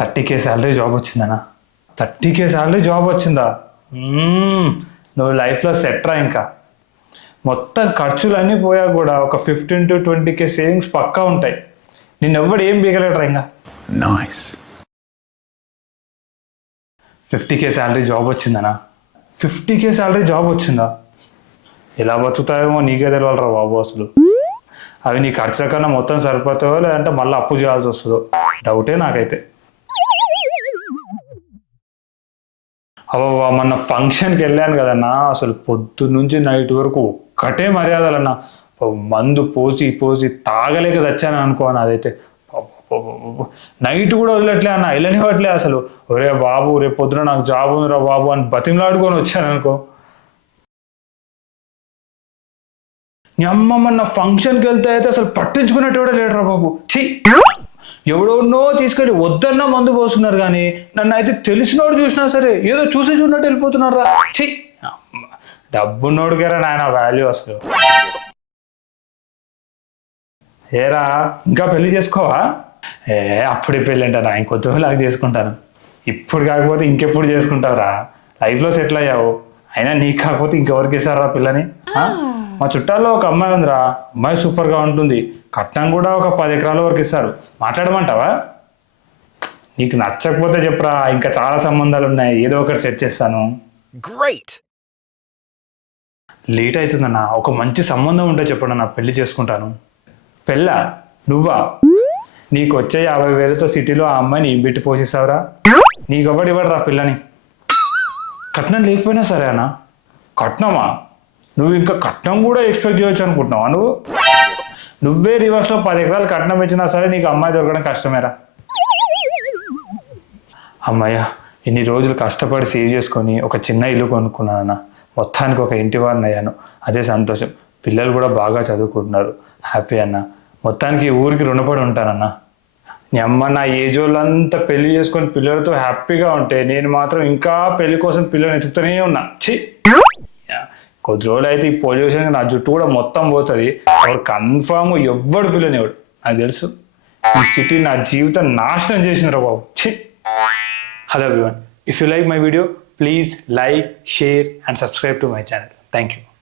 30K salary job వచ్చిందనా? 30K salary job వచ్చిందా? నువ్వు లైఫ్లో సెట్రా ఇంకా. మొత్తం ఖర్చులన్నీ పోయా కూడా ఒక 15 to 20K సేవింగ్స్ పక్కా ఉంటాయి. నిన్నెవ్వడు ఏం బీగలేడరా ఇంకా. నైస్. 50K శాలరీ జాబ్ వచ్చిందనా? 50K శాలరీ జాబ్ వచ్చిందా? ఎలా బతుకుతావేమో నీకే తెలియాలరా బాబు అసలు. అవి నీ ఖర్చుల కన్నా మొత్తం సరిపోతావో లేదంటే మళ్ళీ అప్పు చేయాల్సి వస్తుందో డౌటే నాకైతే. అవ్వ మొన్న ఫంక్షన్కి వెళ్ళాను కదన్నా, అసలు పొద్దు నుంచి నైట్ వరకు ఒక్కటే మర్యాదలన్నా. మందు పోసి పోసి తాగలేక చచ్చాను అనుకోను. అదైతే నైట్ కూడా వదిలట్లే అన్న, వెళ్ళనివ్వట్లే అసలు. ఒరే బాబు రేపు పొద్దున నాకు జాబ్ ఉందిరా బాబు అని బతిమలాడుకొని వచ్చాను అనుకో. నీ అమ్మ మొన్న ఫంక్షన్కి వెళ్తే అయితే అసలు పట్టించుకున్నట్టు కూడా లేడరా బాబు. ఛీ, ఎవడోన్నో తీసుకెళ్ళి వద్దన్నా మందు పోస్తున్నారు కానీ నన్ను అయితే తెలిసినోడు చూసినా సరే ఏదో చూసి చూసినట్టు వెళ్ళిపోతున్నారా. ఛీ, డబ్బున్నోడికేరా నాయన వాల్యూ అసలు. ఏరా ఇంకా పెళ్లి చేసుకోవా? అప్పుడే పెళ్ళి అంటారా? ఇంకొద్దులాగా చేసుకుంటాను. ఇప్పుడు కాకపోతే ఇంకెప్పుడు చేసుకుంటావురా? లైఫ్లో సెటిల్ అయ్యావు, అయినా నీకు కాకపోతే ఇంకెవరికి ఇస్తారా పిల్లని? మా చుట్టాల్లో ఒక అమ్మాయి ఉందిరా, అమ్మాయి సూపర్గా ఉంటుంది. కట్నం కూడా ఒక 10 ఎకరాల వరకు ఇస్తారు. మాట్లాడమంటావా? నీకు నచ్చకపోతే చెప్పరా, ఇంకా చాలా సంబంధాలు ఉన్నాయి, ఏదో ఒకటి సెట్ చేస్తాను. గ్రేట్. లేట్ అవుతుందన్నా, ఒక మంచి సంబంధం ఉంటే చెప్పండి అన్న, పెళ్లి చేసుకుంటాను. పెళ్ళా? నువ్వా? నీకు వచ్చే 50,000తో సిటీలో ఆ అమ్మాయిని ఏం పెట్టి పోషిస్తావురా? నీకొకటి ఇవ్వడు రా పిల్లని. కట్నం లేకపోయినా సరే అన్న. కట్నమా? నువ్వు ఇంకా కట్నం కూడా ఎక్స్పెక్ట్ చేయొచ్చు అనుకుంటున్నావా నువ్వు? నువ్వే రివర్స్లో 10 ఎకరాలు కట్నం ఇచ్చినా సరే నీకు అమ్మాయి దొరకడం కష్టమేరా. అమ్మాయ్య, ఇన్ని రోజులు కష్టపడి సేవ్ చేసుకొని ఒక చిన్న ఇల్లు కొనుక్కున్నానన్న. మొత్తానికి ఒక ఇంటి వారిని అయ్యాను, అదే సంతోషం. పిల్లలు కూడా బాగా చదువుకుంటున్నారు, హ్యాపీ అన్న. మొత్తానికి ఊరికి రుణపడి ఉంటానన్న. నీ అమ్మ నా ఏజ్ వాళ్ళంతా పెళ్లి చేసుకొని పిల్లలతో హ్యాపీగా ఉంటే నేను మాత్రం ఇంకా పెళ్లి కోసం పిల్లల్ని ఎత్తుకుతూనే ఉన్నా. ఛీ, కొద్ది రోజులు అయితే ఈ పొల్యూషన్ నా జుట్టు కూడా మొత్తం పోతుంది. వాడు కన్ఫామ్ ఎవ్వడు పిల్లనివాడు నాకు తెలుసు. ఈ సిటీ నా జీవితం నాశనం చేసిందిరా బాబు. ఛీ. Hello everyone, if you like my video please like, share and subscribe to my channel. Thank you.